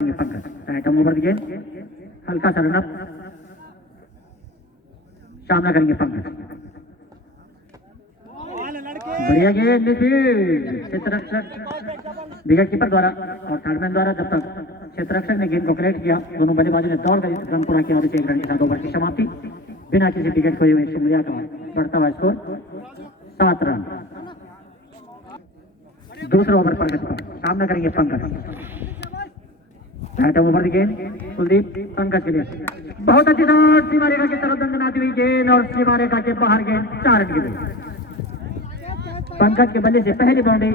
Item over the गेंद हल्का सा रनअप सामना करेंगे पंकज। बढ़िया गेंद क्षेत्ररक्षक विकेट कीपर द्वारा और थर्डमैन द्वारा जब तक क्षेत्ररक्षक ने गेंद को कलेक्ट किया दोनों बल्लेबाजों ने दौड़ कर रन पूरा किया और इसे 1 रन के साथ ओवर की समाप्ति बिना किसी विकेट खोए हुए शिमलिया का बढ़ता हुआ स्कोर 7 रन। दूसरा ओवर पर सामना करेंगे पंकज। आइटम ओवर दी गेंद कुलदीप पंकज के लिए बहुत अच्छी शॉट सीमा रेखा की तरफ दंडनाती हुई गेंद और सीमा रेखा के बाहर गेंद 4 रन की गई। पंकज के बल्ले से पहली बाउंड्री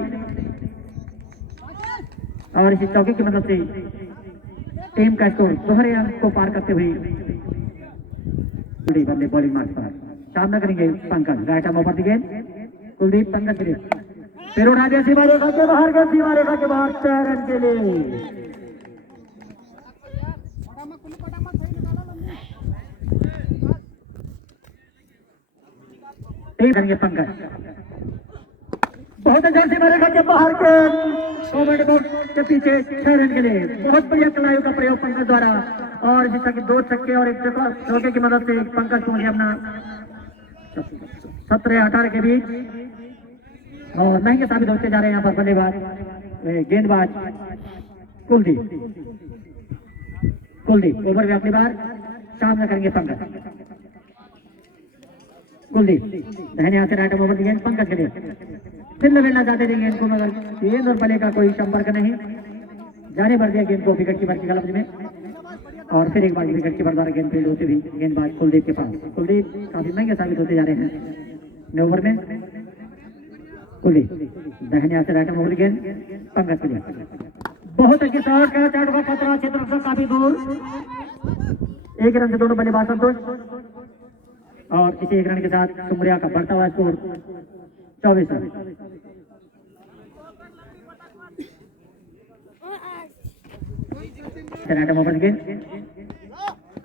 और इसी चौके की मदद से टीम का स्कोर दोहरे अंक को पार करते हुए बल्ले बॉलिंग मार्च पर सामना करेंगे पंकज। आइटम ओवर दी गेंद कुलदीप पंकज के लिए फिर उठा दिया सीमा रेखा के बाहर गेंद सीमा रेखा के बाहर 4 रन के लिए। करेंगे पंकज बहुत अच्छा सीमा रेखा के बाहर के पीछे 6 रन के लिए बहुत बढ़िया खिलाड़ियों का प्रयोग पंकज द्वारा और जिसका कि 2 छक्के और 1 चौके की मदद से पंकज पहुंचे अपना 17-18 के बीच और महंगे साबित होते जा रहे हैं यहाँ पर बल्लेबाज गेंदबाज कुलदीप ओवर में अगली बार सामना करेंगे पंकज। कुलदीप दाहिने हाथ से राइट ओवर गेंद पंकज के लिए फिर लपेटना चाहते थे गेंद को मगर गेंद और बल्ले का कोई संपर्क नहीं जाने भर दिया गेंद को विकेट कीपर की गलत में और फिर एक बार विकेट कीपर द्वारा गेंद फील्ड होते हुए गेंदबाज कुलदीप के पास। कुलदीप काफी महंगे साबित होते जा रहे हैं ओवर में। कुलदीप दाहिने हाथ से राइट ओवर गेंद पंकज के लिए बहुत अच्छी शॉट का चार का खतरा क्षेत्र से काफी दूर 1 रन से दोनों बल्लेबाज संतोष और इसी 1 रन के साथ सुमरिया का बढ़ता हुआ स्कोर 24 रन। ओवर गेंद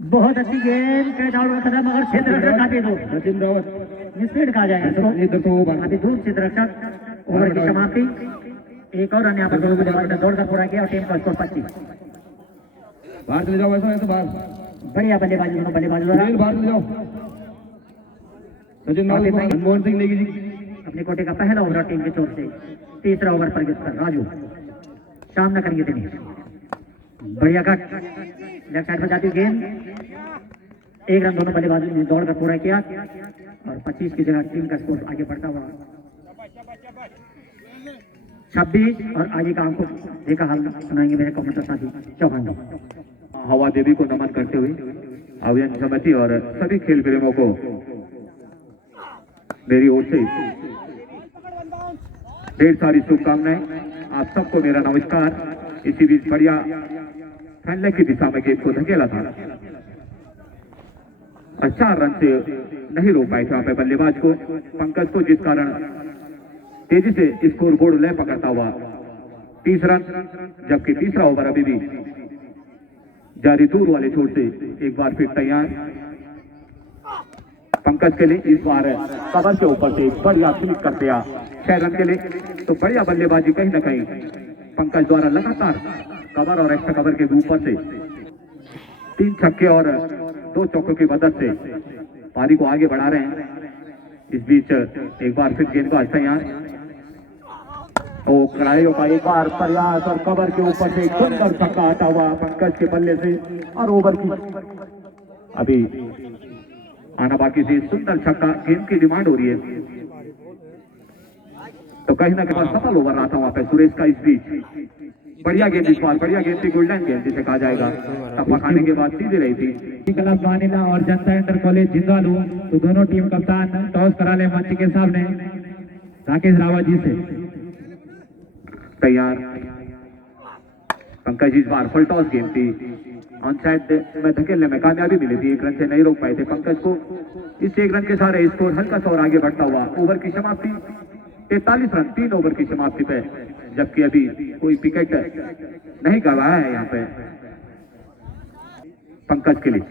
बहुत अच्छी गेंद कैच आउट का खतरा मगर क्षेत्र काफी दूर सचिन रावत मिसफील्ड कहा जाएगा काफी दूर क्षेत्ररक्षक ओवर की समाप्ति 1 और रन यहाँ पर दोनों बल्लेबाज ने दौड़कर पूरा किया और टीम का स्कोर 25। बाहर चले जाओ ऐसा है तो बाहर बढ़िया बल्लेबाजी दोनों बल्लेबाजों द्वारा बाहर चले जाओ। सचिन रावत मनमोहन सिंह नेगी जी अपने कोटे का पहला ओवर टीम की ओर से तीसरा ओवर पर राजू सामना करेंगे दिनेश। बढ़िया कट लेफ्ट साइड पर जाती गेंद 1 रन दोनों बल्लेबाजों ने दौड़ कर पूरा किया और 25 की जगह टीम का स्कोर आगे बढ़ता हुआ 26 और आगे का अंक देखा हाल सुनाएंगे मेरे कमेंटर साथी चौहान। हवा देवी को नमन करते हुए अभियान समिति और सभी खेल प्रेमियों को मेरी ओर से ढेर सारी शुभकामनाएं। आप सबको मेरा नमस्कार। इसी बीच बढ़िया फैसले की दिशा में गेंद को धकेला था और 4 रन से नहीं रोक पाए थे वहां पे बल्लेबाज को पंकज को जिस कारण तेजी से स्कोर बोर्ड ले पकड़ता हुआ 30 रन जबकि तीसरा ओवर अभी भी जारी दूर वाले छोर से एक बार फिर तैयार पंकज के लिए इस बार कवर के ऊपर से बढ़िया क्लिक कर दिया 6 रन के लिए। तो बढ़िया बल्लेबाजी कहीं ना कहीं पंकज द्वारा लगातार कवर और एक्स्ट्रा कवर के ऊपर से 3 छक्के और 2 चौकों की मदद से पारी को आगे बढ़ा रहे हैं। इस बीच एक बार फिर गेंदबाज तैयार खिलाड़ियों का एक बार प्रयास और कवर के ऊपर से सुंदर छक्का आता हुआ पंकज के बल्ले से और ओवर की अभी आना बाकी से सुंदर छक्का गेंद की डिमांड हो रही है तो कहीं ना कहीं सफल ओवर रहा था वहां पे सुरेश का। इस बीच बढ़िया गेंद इस बार बढ़िया गेंद थी गोल्डन गेंद जिसे कहा जाएगा टप्पा खाने के बाद सीधे रही थी। क्लब वानिला और जनता इंटर कॉलेज जिंदालू तो दोनों टीम कप्तान टॉस करा ले मंच के सामने राकेश रावत जी से तैयार। पंकज इस बार फुल टॉस गेंद थी ऑन साइड में धकेलने में कामयाबी मिली थी 1 रन से नहीं रोक पाए थे पंकज को। इस 1 रन के सारे स्कोर हल्का सा और आगे बढ़ता हुआ ओवर की समाप्ति 43 रन 3 ओवर की समाप्ति पे जबकि अभी कोई विकेट नहीं गवाया है यहाँ पे पंकज के लिए।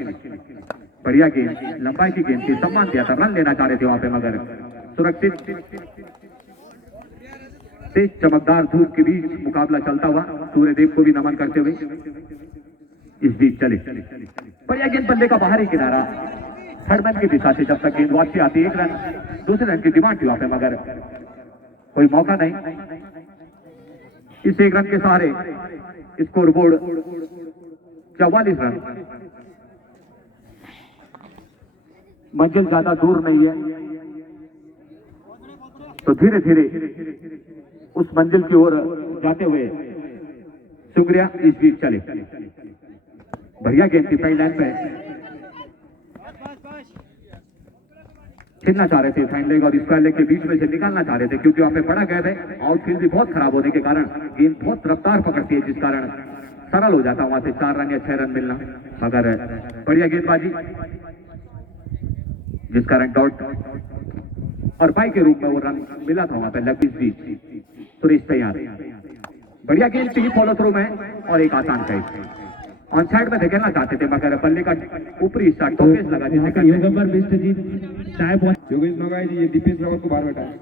बढ़िया गेंद लंबाई की गेंद थी सम्मान दिया था रन लेना चाह रहे थे वहां पे मगर सुरक्षित तेज चमकदार धूप के बीच मुकाबला चलता हुआ सूर्यदेव को भी नमन करते हुए इस बीच चले बढ़िया गेंद बल्ले का बाहरी किनारा थर्ड मैन की दिशा से जब तक गेंद वापसी आती, एक रन दूसरे रन की डिमांड थी वहां पे, मगर कोई मौका नहीं। इस एक रन के सहारे स्कोर बोर्ड 44 रन। मंजिल ज्यादा दूर नहीं है, तो धीरे धीरे उस मंजिल की ओर जाते हुए सुंगरिया इस बीच चले। बढ़िया गेंद थी, पहली लाइन पे खेलना चाह रहे थे, फाइन लेग और स्क्वायर लेग के बीच में से निकालना चाह रहे थे, क्योंकि वहां पे बड़ा गैप है। आउटफील्ड भी बहुत खराब होने के कारण गेंद बहुत रफ्तार पकड़ती है, जिस कारण सरल हो जाता वहां से 4 रन या 6 रन मिलना। मगर बढ़िया गेंदबाजी, जिस कारण डॉट और बाई के रूप में वो रन मिला था वहां पे लेग बीच। सुरेश तैयार, बढ़िया गेंद थी, फॉलो थ्रू में और एक आसान कैच ऑन साइड में खेलना चाहते थे, मगर बल्ले का ऊपरी हिस्सा टोकेस लगा, जिससे योगेश नोगाई जी, ये दीपेश रावत को बाहर बैठाए।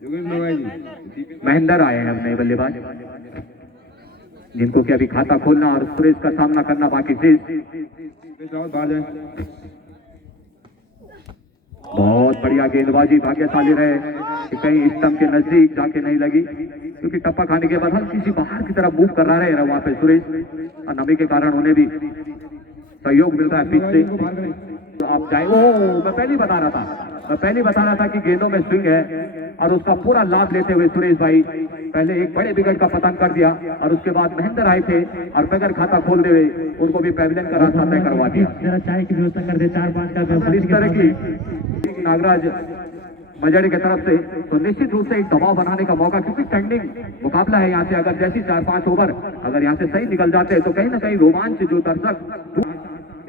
योगेश नोगाई जी, महेंद्र आए हैं नए बल्लेबाज, जिनको कि अभी खाता खोलना और सुरेश का सामना करना बाकी शेष। दीपेश रावत बाहर जाए। बहुत बढ़िया गेंदबाजी, भाग्यशाली रहे कि कहीं स्टंप के नजदीक जाके नहीं लगी, क्योंकि टप्पा खाने के बाद हल्की सी बाहर की तरफ मूव कर रहा है वहां पे सुरेश, और नमी के कारण उन्हें भी सहयोग मिल रहा है पिच से। तो आप जाए, मैं पहले बता रहा था कि गेंदों में स्विंग है, और उसका पूरा लाभ लेते हुए सुरेश भाई पहले एक बड़े विकेट का पतन कर दिया, और उसके बाद महेंद्र आए थे और बगैर खाता खोलते हुए उनको भी पैविलियन का रास्ता तय करवा दिया। चाय की व्यवस्था कर दे, 4-5 का इस तरह की नागराज मजड़ी की तरफ से, तो निश्चित रूप से एक दबाव बनाने का मौका, क्योंकि ट्रेंडिंग मुकाबला है यहाँ से। अगर जैसी 4-5 ओवर अगर यहाँ से सही निकल जाते हैं, तो कहीं ना कहीं रोमांच, जो दर्शक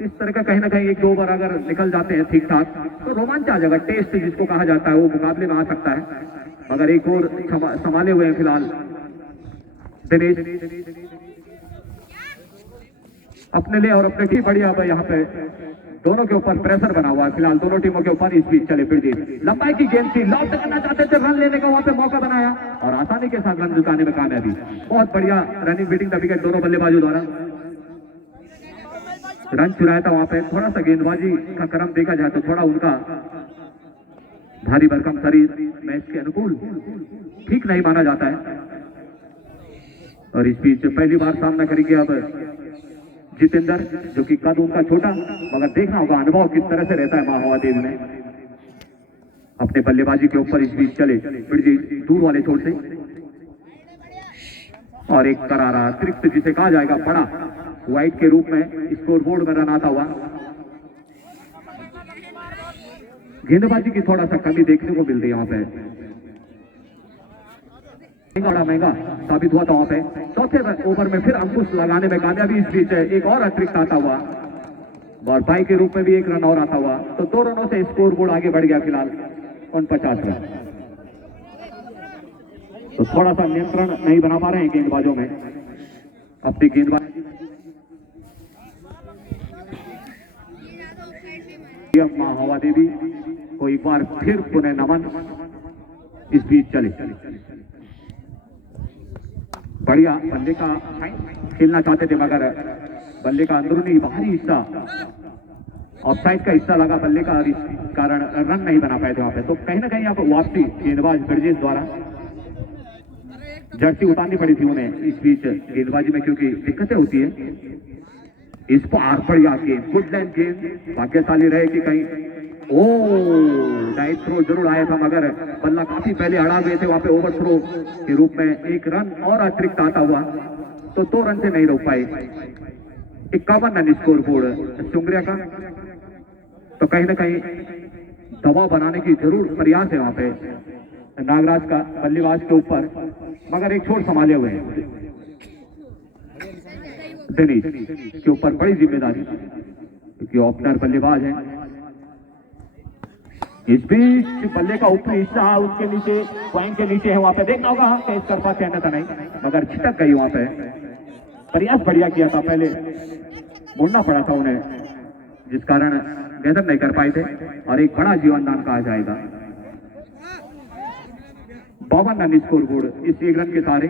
इस तरह का कहीं ना कहीं 1-2 ओवर अगर निकल जाते हैं ठीक ठाक, तो रोमांच आ जाएगा, टेस्ट जिसको कहा जाता है, वो मुकाबले में आ सकता है। मगर एक और संभाले हुए हैं फिलहाल दिनेश अपने लिए और अपने की बढ़िया। यहाँ पे दोनों के ऊपर प्रेशर बना हुआ है फिलहाल, दोनों टीमों के ऊपर। इस बीच चले फिर लंबाई की गेंद थी, लॉफ्ट करना चाहते थे, रन लेने का वहां पे मौका बनाया और आसानी के साथ रन जुटाने में कामयाबी। बहुत बढ़िया रनिंग बीटिंग द विकेट दोनों बल्लेबाजों द्वारा, रन चुराया था वहां पे। थोड़ा सा गेंदबाजी का क्रम देखा जाए तो थोड़ा उनका भारी भरकम शरीर मैच के अनुकूल ठीक नहीं माना जाता है। और इस बीच पहली बार सामना करेंगे अब जितेंद्र, जो कि कद उनका छोटा, मगर देखना होगा अनुभव किस तरह से रहता है माहौवा देवी में अपने बल्लेबाजी के ऊपर। इस बीच चले दूर वाले छोर से, और एक करारा अतिरिक्त जिसे कहा जाएगा बड़ा वाइड के रूप में स्कोरबोर्ड में रन आता हुआ। गेंदबाजी की थोड़ा सा कमी देखने को मिलती है यहाँ पे, बड़ा महंगा साबित हुआ था वहां पे। चौथे ओवर में फिर अंकुश लगाने में कामयाबी। इस बीच एक और अतिरिक्त आता हुआ और बाई के रूप में भी एक रन और आता हुआ, तो 2 रनों से स्कोरबोर्ड आगे बढ़ गया फिलहाल 49 रन। तो थोड़ा सा नियंत्रण नहीं बना पा रहे हैं गेंदबाजों में अपनी गेंदबाजी। हवा देवी को एक बार फिर पुनः नमन। इस बीच चले बढ़िया बल्ले का खेलना चाहते थे, मगर बल्ले का अंदरूनी बाहरी हिस्सा ऑफसाइड का हिस्सा लगा बल्ले का, और इस कारण रन नहीं बना पाए थे वहां पे। तो कहीं ना कहीं यहाँ पर वापसी गेंदबाज ब्रिजेश द्वारा जर्सी उतारनी पड़ी थी उन्हें इस बीच गेंदबाजी में, क्योंकि दिक्कतें होती है। इस पर बढ़िया गेंद, गुड लाइन गेंद, भाग्यशाली रहे कि कहीं नाइट थ्रो जरूर आया था, मगर बल्ला काफी पहले अड़ा गए थे वहां पे। ओवर थ्रो के रूप में एक रन और अतिरिक्त आता हुआ, तो 2 रन से नहीं रोक पाए। 51 रन स्कोर बोर्ड सुंगरिया का। तो कहीं ना कहीं दबाव बनाने की जरूर प्रयास है वहां पे नागराज का बल्लेबाज के ऊपर, मगर एक छोर संभाले हुए हैं दिनेश के ऊपर बड़ी जिम्मेदारी, क्योंकि ओपनर बल्लेबाज है। इस बीच बल्ले का ऊपरी हिस्सा उसके नीचे पॉइंट के नीचे है, वहां पे देखना होगा कैच कर पाते हैं, नहीं मगर छिटक गई वहां पे। प्रयास बढ़िया किया था, पहले मुड़ना पड़ा था उन्हें, जिस कारण गैदर नहीं कर पाए थे, और एक बड़ा जीवनदान कहा जाएगा। 52 रन स्कोर बोर्ड इस 1 रन के सारे।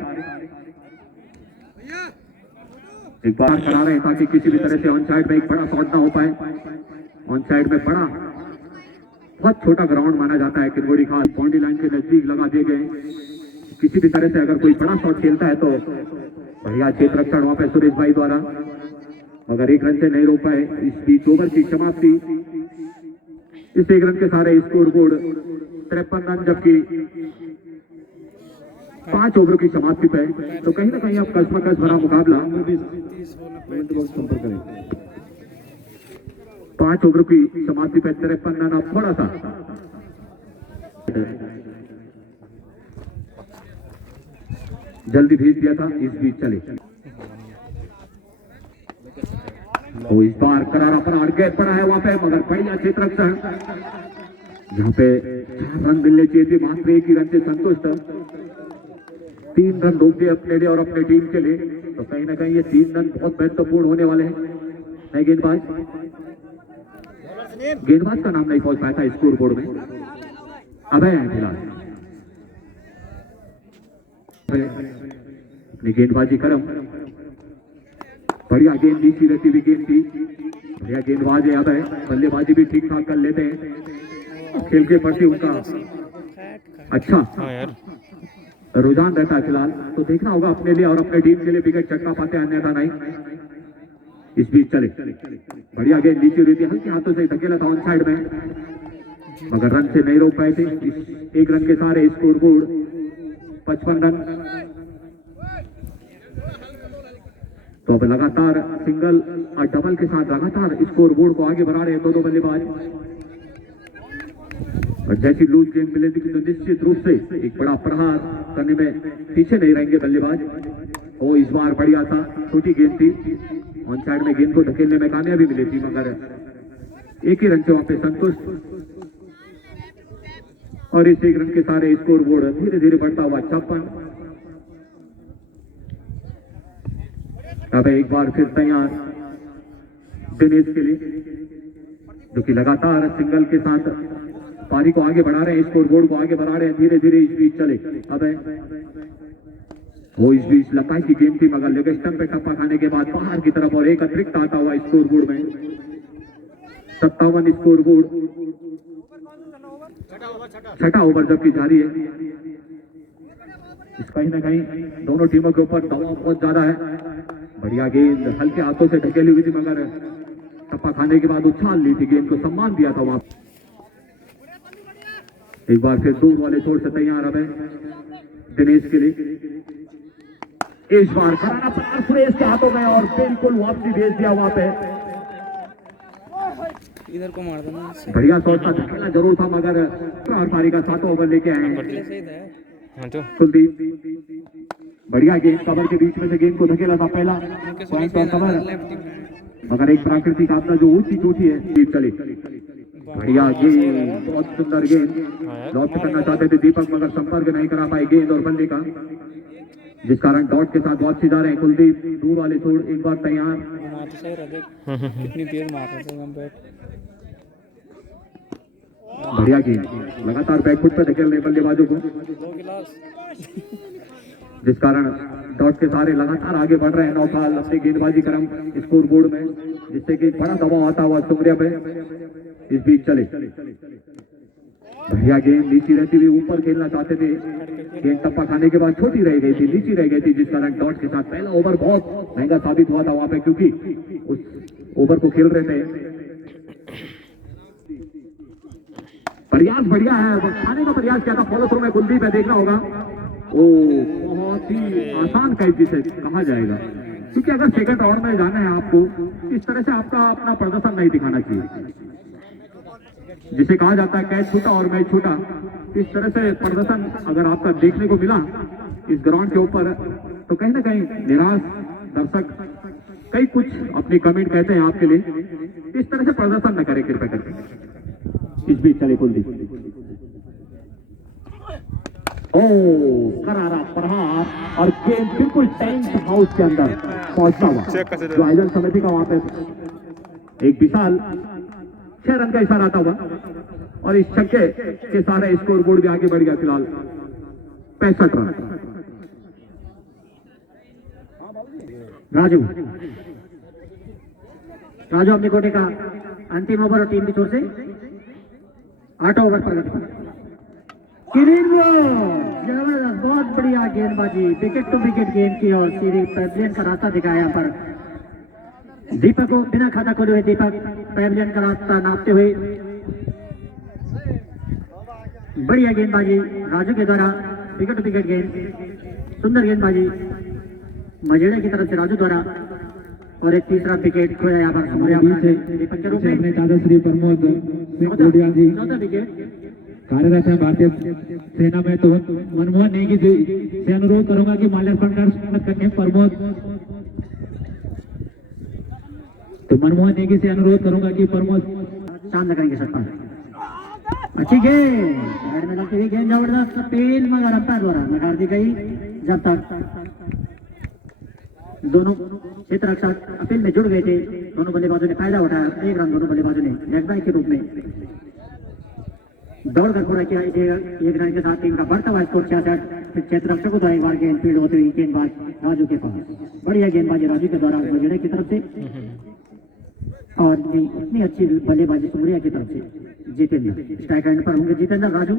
एक बार करा रहे हैं ताकि किसी भी तरह से ऑन साइड में एक बड़ा शॉट ना हो पाए। ऑन साइड में बड़ा बहुत छोटा ग्राउंड माना जाता है किरगोड़ी खाल, बाउंड्री लाइन के नजदीक लगा दिए गए। किसी भी तरह से अगर कोई बड़ा शॉट खेलता है तो बढ़िया क्षेत्र रक्षण वहां पे सुरेश भाई द्वारा, मगर एक रन से नहीं रोक पाए। इस बीच ओवर की समाप्ति, इस एक रन के सारे स्कोर बोर्ड 53 रन, जबकि 5 ओवर की समाप्ति पे। तो कहीं ना कहीं अब कसमकस भरा मुकाबला। 5 ओवर की समाप्ति पे 53 रन। अब थोड़ा सा जल्दी भेज दिया था, इस बीच चले तो इस बार करारा पर गैप पड़ा है वहां पे, मगर बढ़िया क्षेत्र रक्षण जहां पे 4 रन मिलने चाहिए थे, मात्र एक ही रन से संतुष्ट। 3 रन रोक दिए अपने लिए और अपने टीम के लिए। तो कहीं ना कहीं ये 3 रन बहुत महत्वपूर्ण होने वाले हैं। गेंदबाज का नाम नहीं पहुंच पाया था स्कोर बोर्ड में, अभय है फिलहाल। अपनी गेंदबाजी करम, बढ़िया गेंद नीची रहती हुई गेंद थी, बढ़िया गेंदबाज है अभय, बल्लेबाजी भी ठीक ठाक कर लेते हैं। खेल के प्रति उनका अच्छा रुझान रहता है फिलहाल। तो देखना होगा अपने लिए और अपने टीम के लिए विकेट चटका पाते हैं, अन्यथा नहीं। इस बीच चले बढ़िया गेंद नीचे रहती, हल्के हाथों से धकेला था ऑन साइड में, मगर रन से नहीं रोक पाए थे। इस एक रन के सारे स्कोर बोर्ड 55 रन। तो अब लगातार सिंगल और डबल के साथ लगातार स्कोर बोर्ड को आगे बढ़ा रहे हैं दोनों बल्लेबाज। और जैसी लूज गेंद मिलेगी तो निश्चित रूप से एक बड़ा प्रहार करने में पीछे नहीं रहेंगे बल्लेबाज। ओ इस बार बढ़िया था, छोटी गेंद थी, ऑन साइड में गेंद को धकेलने में कामयाबी मिली थी, मगर एक ही रन से वहां पे संतुष्ट। और इस एक रन के सारे स्कोर बोर्ड धीरे धीरे बढ़ता हुआ 56। अब एक बार फिर तैयार दिनेश के लिए, जो कि लगातार सिंगल के साथ पारी को आगे बढ़ा रहे हैं, स्कोर बोर्ड को आगे बढ़ा रहे हैं धीरे धीरे। इस बीच चले अब वो इस बीच लकाई की गेंद थी, मगर लेग स्टंप पे टप्पा खाने के बाद बाहर की तरफ और एक अतिरिक्त आता हुआ स्कोर बोर्ड में 57 स्कोर बोर्ड। छठा ओवर जबकि जारी है। कहीं ना कहीं दोनों टीमों के ऊपर दबाव बहुत ज्यादा है। बढ़िया गेंद हल्के हाथों से ढकेली हुई थी, मगर टप्पा खाने के बाद उछाल ली थी, गेंद को सम्मान दिया था वहां। एक बार फिर दूर वाले छोर से तैयार अब दिनेश के लिए। इस बार कराना पड़ा सुरेश के हाथों में और बिल्कुल वापसी भेज दिया वहां पे। इधर को मार देना। बढ़िया शॉट था, धकेला जरूर था, मगर पारी का 7वां ओवर लेके आए हैं कुलदीप। बढ़िया गेंद कवर के बीच में से गेंद को धकेला था पहला पॉइंट ऑफ कवर, मगर एक प्राकृतिक आपदा जो ऊंची चोटी है। चले बढ़िया गेंद, बहुत सुंदर गेंद, लॉफ्ट करना चाहते थे दीपक, मगर संपर्क नहीं करा पाए गेंद और बल्ले का, जिस कारण डॉट के साथ वापसी जा रहे हैं कुलदीप। दूर वाले छोड़ एक बार तैयार, कितनी देर मार रहे थे। बढ़िया गेंद, लगातार बैकफुट पे धकेल रहे बल्लेबाजों को, जिस कारण डॉट के सारे लगातार आगे बढ़ रहे हैं। नौखाल अपनी गेंदबाजी क्रम स्कोर बोर्ड में, जिससे कि बड़ा दबाव आता हुआ सुमरिया पे। इस बीच चले बढ़िया गेंद नीची रहती हुई ऊपर खेलना चाहते थे, गेंद टप्पा खाने के बाद छोटी रह गई थी, नीची रह गई थी, जिस कारण डॉट के साथ पहला ओवर बहुत महंगा साबित हुआ था वहां पे, क्योंकि उस ओवर को खेल रहे थे। प्रयास बढ़िया है, खाने का प्रयास किया था, फॉलो थ्रू में कुलदीप है, देखना होगा। ओ बहुत ही आसान कैच से कहा जाएगा, क्योंकि अगर सेकंड राउंड में जाना है आपको, इस तरह से आपका अपना प्रदर्शन नहीं दिखाना चाहिए, जिसे कहा जाता है कैच छूटा और मैच छूटा। इस तरह से प्रदर्शन अगर आपका देखने को मिला इस ग्राउंड के ऊपर, तो कहीं ना कहीं निराश दर्शक कई कुछ अपनी कमेंट कहते हैं आपके लिए। इस तरह से प्रदर्शन न करें कृपया करके। इस बीच चले कुलदीप, ओ करारा प्रहार और गेंद बिल्कुल टेंट हाउस के अंदर पहुंचता हुआ, जो आयोजन समिति का वहां पे एक विशाल 6 रन का इशारा आता हुआ, और इस छक्के के सारे स्कोर बोर्ड भी आगे बढ़ गया फिलहाल 65 रन। राजू राजू अपने कोटे का अंतिम ओवर और टीम की छोर से 8 ओवर प्रगति पर जबरदस्त, बहुत बढ़िया गेंदबाजी, विकेट टू विकेट गेंद की और सीरीज पैविलियन का रास्ता दिखाया यहाँ पर दीपक को। बिना खाता खोले हुए दीपक पैविलियन का रास्ता नापते हुए बढ़िया गेंदबाजी राजू के द्वारा, विकेट टू विकेट गेंद, सुंदर गेंदबाजी मजेड़ा की तरफ से राजू द्वारा और एक तीसरा विकेट खोया यहाँ पर दीपक के रूप में। दादा श्री प्रमोद सिंह गोडिया जी चौथा विकेट कार्यरत है भारतीय सेना में। तो मनमोहन नेगी जी से अनुरोध करूंगा कि माल्यार्पण कर स्वागत करने प्रमोद, तो मनमोहन नेगी से अनुरोध करूंगा कि प्रमोद शानदार करेंगे सर। अच्छी गेंद साइड में लगती हुई गेंद, जबरदस्त अपील मगर अंपायर द्वारा नकार दी गई। जब तक दोनों क्षेत्र रक्षक अपील में जुड़ गए थे, दोनों बल्लेबाजों ने फायदा उठाया। 1 रन दोनों बल्लेबाजों ने लेग बाय के रूप में दौड़कर पूरा किया। 1 रन के साथ टीम का बढ़ता हुआ स्कोर 66। फिर क्षेत्र रक्षकों द्वारा एक बार गेंद फील्ड होते हुए गेंदबाज राजू के पास, बढ़िया गेंदबाजी राजू के द्वारा मजेड़े की तरफ से और इतनी अच्छी बल्लेबाजी सुमरिया की तरफ से जितेंद्र। स्ट्राइक एंड पर होंगे जितेंद्र। राजू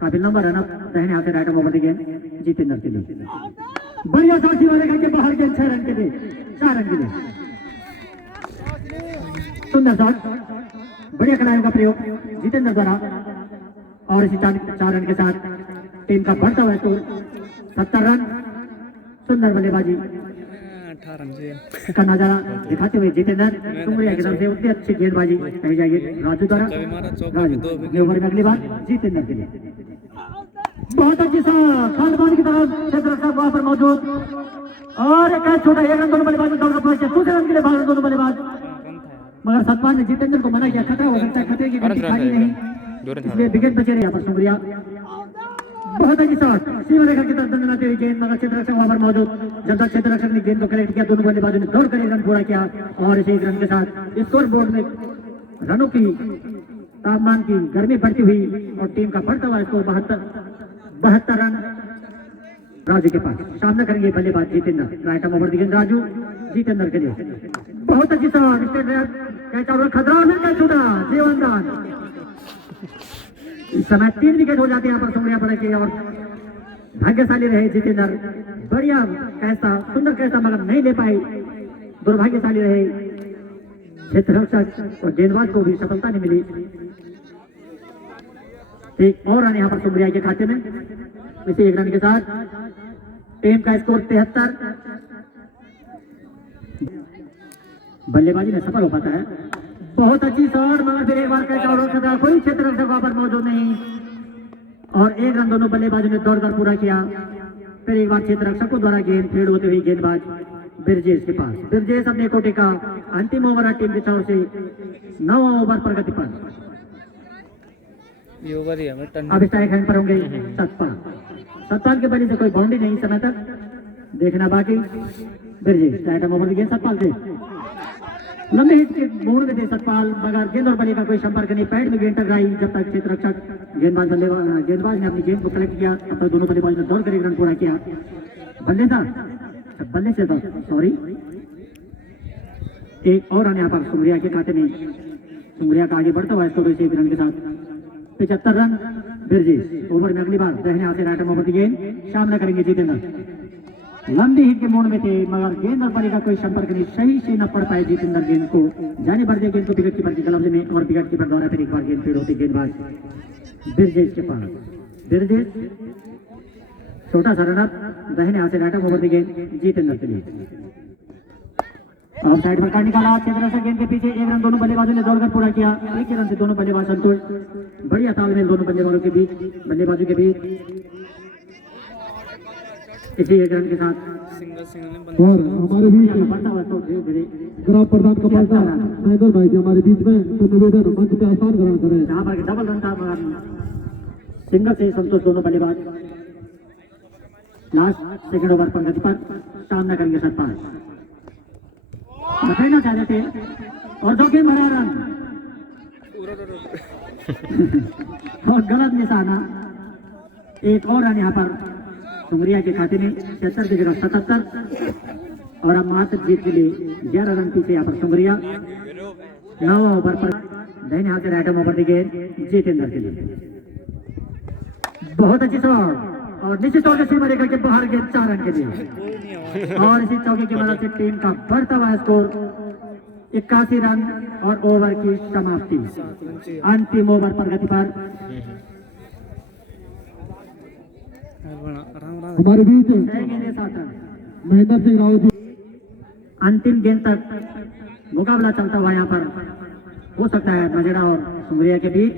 काबिल नंबर रन अप, दाहिने हाथ से राइट ओवर दी गेंद जितेंद्र के लिए, बढ़िया साथी वाले करके बाहर गेंद 6 रन के लिए, 4 रन के लिए सुंदर शॉट, बढ़िया खिलाड़ियों का प्रयोग जितेंद्र द्वारा और इसी 4 रन के साथ टीम का बढ़ता हुआ स्कोर 70 रन। सुंदर बल्लेबाजी 18 रन से का नजारा दिखाते हुए जितेंद्र सुमरिया की तरफ से उतनी अच्छी गेंदबाजी कही जाएगी राजू द्वारा। राजू ओवर में अगली बार जितेंद्र के लिए बहुत अच्छी खालबान की तरफ क्षेत्र रक्षक वहां पर मौजूद और एक छोटा 1 रन दोनों बल्लेबाज दूसरे रन के लिए भाग दोनों बल्लेबाज, मगर सतपाल ने जितेंद्र को मना किया। खतरा हो सकता है, खतरे की घंटी खाली नहीं, इसलिए विकेट बचे रहे यहाँ पर सुमरिया। बहुत अच्छी शॉट सीमा रेखा की तरफ दंडनाते हुए गेंद, मगर क्षेत्र रक्षक वहां पर मौजूद। जब तक क्षेत्र रक्षक ने गेंद को कलेक्ट किया, दोनों बल्लेबाजों ने दौड़कर 1 रन पूरा किया और इसी 1 रन के साथ स्कोर बोर्ड में रनों की तापमान की गर्मी बढ़ती हुई और टीम का बढ़ता हुआ स्कोर 72 रन राजू के पास। सामना करेंगे बल्लेबाज Jitendra. Right arm over the गेंद राजू जितेंद्र के लिए, बहुत अच्छी शॉट, कैच आउट, खतरा में कैच छूटा, जीवनदान। इस समय 3 विकेट हो जाते हैं यहाँ पर सुमरिया पड़े के और भाग्यशाली रहे जितेंद्र। बढ़िया कैसा, सुंदर कैसा, मगर नहीं ले पाए, दुर्भाग्यशाली रहे क्षेत्र रक्षक और गेंदबाज को भी सफलता नहीं मिली। एक और रन यहाँ पर सुमरिया के खाते में। इसी 1 रन के साथ टीम का स्कोर 73। बल्लेबाजी में सफल हो पाता है। बहुत अच्छी शॉट, मगर फिर एक बार कैच आउट, खतरा, कोई क्षेत्र रक्षक वहां पर मौजूद नहीं और 1 रन दोनों बल्लेबाजों ने दौड़कर पूरा किया। फिर एक बार क्षेत्र रक्षकों द्वारा गेंद फील्ड होते हुए गेंदबाज बिरजेश के पास। बिरजेश अपने कोटे का अंतिम ओवर टीम की ओर से 9वां ओवर प्रगति पर। ये ओवर ही हमें टर्न अब स्ट्राइक हैंड पर होंगे सतपाल के बल्ले से कोई बाउंड्री नहीं समय तक देखना बाकी। बिरजेश स्ट्राइक ओवर दी गेंद सतपाल से लंबे हिट के मोड़ में थे सतपाल, मगर गेंद और बल्ले का कोई संपर्क नहीं, पैड में गेंद टकराई। जब तक क्षेत्र रक्षक गेंदबाज ने अपनी गेंद को कलेक्ट किया, तब तक दोनों बल्लेबाज ने दौड़कर 1 रन पूरा किया। बल्ले से सॉरी, एक और रन यहाँ पर सुमरिया के खाते में। सुमरिया का आगे बढ़ता हुआ स्कोर 1 रन के साथ 75 रन। बिरजेश ओवर में अगली बार दाहिने हाथ से राइट आर्म ओवर दी गेंद, सामना करेंगे जितेंद्र। लंबी हिट के मोड़ में थे, मगर गेंद और बल्ले का कोई संपर्क नहीं, सही से न पड़ पाए जितेंद्र गेंद को। जाने बढ़ दिया गेंद को विकेट कीपर की कलम में और विकेट कीपर द्वारा फिर एक बार गेंद फील्ड होती गेंदबाज बिरजेश के पास। बिरजेश छोटा सा रनर, दाहिने हाथ से राइट आर्म ओवर दी गेंद जितेंद्र के लिए। ऑफ साइड पर कार्ड निकाला, क्षेत्र रक्षक गेंद के पीछे 1 रन दोनों बल्लेबाजों ने दौड़कर पूरा किया। 1 रन से दोनों बल्लेबाज संतुष्ट। बढ़िया तालमेल दोनों बल्लेबाजों के बीच, बल्लेबाजों के बीच। इसी 1 रन के साथ सिंगल और हमारे बीच बढ़ता हुआ स्कोर धीरे धीरे ग्राम प्रधान कपालदार नाइगर भाई जी हमारे बीच में, तो निवेदन मंच पे आसान ग्रहण करें। जहाँ पर डबल रन था, मगर सिंगल से संतोष दोनों बल्लेबाज। लास्ट सेकंड ओवर प्रगति पर सामना करेंगे सतपाल। बचाना चाहते थे और 2 गेंद भरा रन और गलत निशाना। एक और रन यहाँ पर सुमरिया के खाते में 76 की जगह 77। और अब मात्र जीत के लिए 11 रन पीछे यहाँ पर सुमरिया। 9 ओवर पर दाहिने हाथ से राइट ओवर दी गेंद जितेंद्र के लिए, बहुत अच्छी शॉट और निश्चित तौर से सीमा रेखा के बाहर गेंद 4 रन के लिए। और इसी चौके की मदद से टीम का बढ़ता हुआ स्कोर 81 रन और ओवर की समाप्ति। अंतिम ओवर पर गति पर हमारे बीच 6 गेंदें 7 रन। महेंद्र सिंह रावत जी अंतिम गेंद तक मुकाबला चलता हुआ यहाँ पर हो सकता है मजेड़ा और सुमरिया के बीच।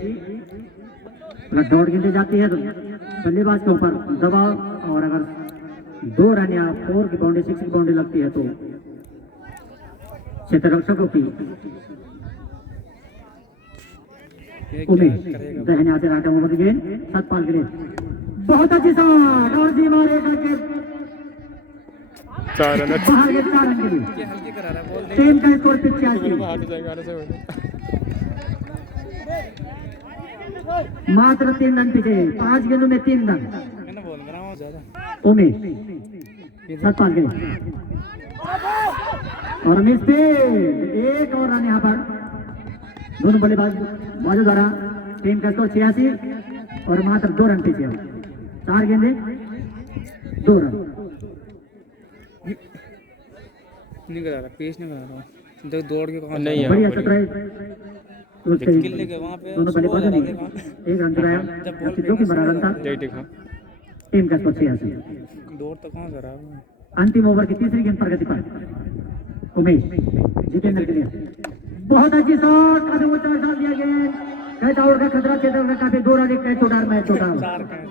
अगर दौड़ गेंदें जाती है तो बल्लेबाज के ऊपर दबाव, और अगर 2 रन या 4 की बाउंड्री 6 की बाउंड्री लगती है तो क्षेत्र रक्षकों की उमेश। दाहिने हाथ से राइट ओवर गेंद सतपाल के लिए, बहुत अच्छी शॉट और सीमा रेखा के 4 रन बाहर गेंद 4 रन के लिए। ये हल्की करा रहा है बॉल टीम का स्कोर 85। मात्र 3 रन पीछे, 5 गेंदों में 3 रन। मैंने बोल रहा हूँ ज्यादा उमेश सतपाल के लिए और मिस पे 1 और रन यहाँ पर दोनों बल्लेबाज बाजू द्वारा। टीम का स्कोर 86 और मात्र 2 रन पीछे, 4 गेंदे 2 रन। नहीं करा रहा, पेश नहीं करा रहा, देख दौड़ के कहाँ नहीं है। बढ़िया सरप्राइज किल्ले के वहाँ पे दोनों बल्लेबाजों ने 1 रन चुराया, जो कि बड़ा रन था। जय दिखा टीम का स्कोर 86। दौड़ तो कहाँ करा रहा है। अंतिम ओवर की तीसरी गेंद प्रगति पर उमेश जितेंद्र के लिए, बहुत अच्छी शॉट, काफी ऊंचा डाल दिया गेंद, कैच आउट का खतरा क्षेत्र में काफी 2 रन, 1 कैच छोड़ा, मैच छोड़ा। 4 कैच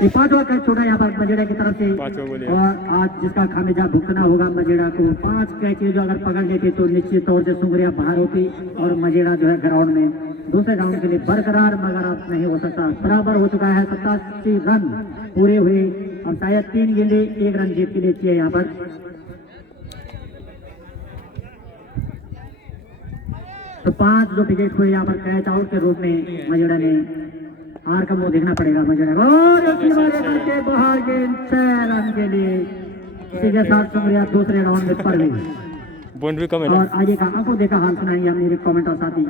ये 5वां कैच छोड़ा यहाँ पर मजेड़ा की तरफ से। पांचवां बोले। और आज जिसका खामियाजा भुगतना होगा मजेड़ा को। 5 कैच जो अगर पकड़ लेते तो निश्चित तौर से सुमरिया बाहर होती और मजेड़ा जो है ग्राउंड में दूसरे राउंड के लिए बरकरार, मगर अब नहीं हो सकता। बराबर हो चुका है, 87 रन पूरे हुए और शायद 3 गेंदे 1 रन जीत के लिए चाहिए यहाँ पर। तो 5 जो विकेट हुए यहाँ पर कैच आउट के रूप में मजेड़ा ने हार का मुंह देखना पड़ेगा मजेड़ा को। और करके बाहर गेंद 6 रन के लिए। इसी के साथ सुमरिया दूसरे राउंड में पड़ गई। बाउंड्री कम है ना। और आगे का आंखों देखा हाल सुनाएंगे हम मेरे कमेंट और साथी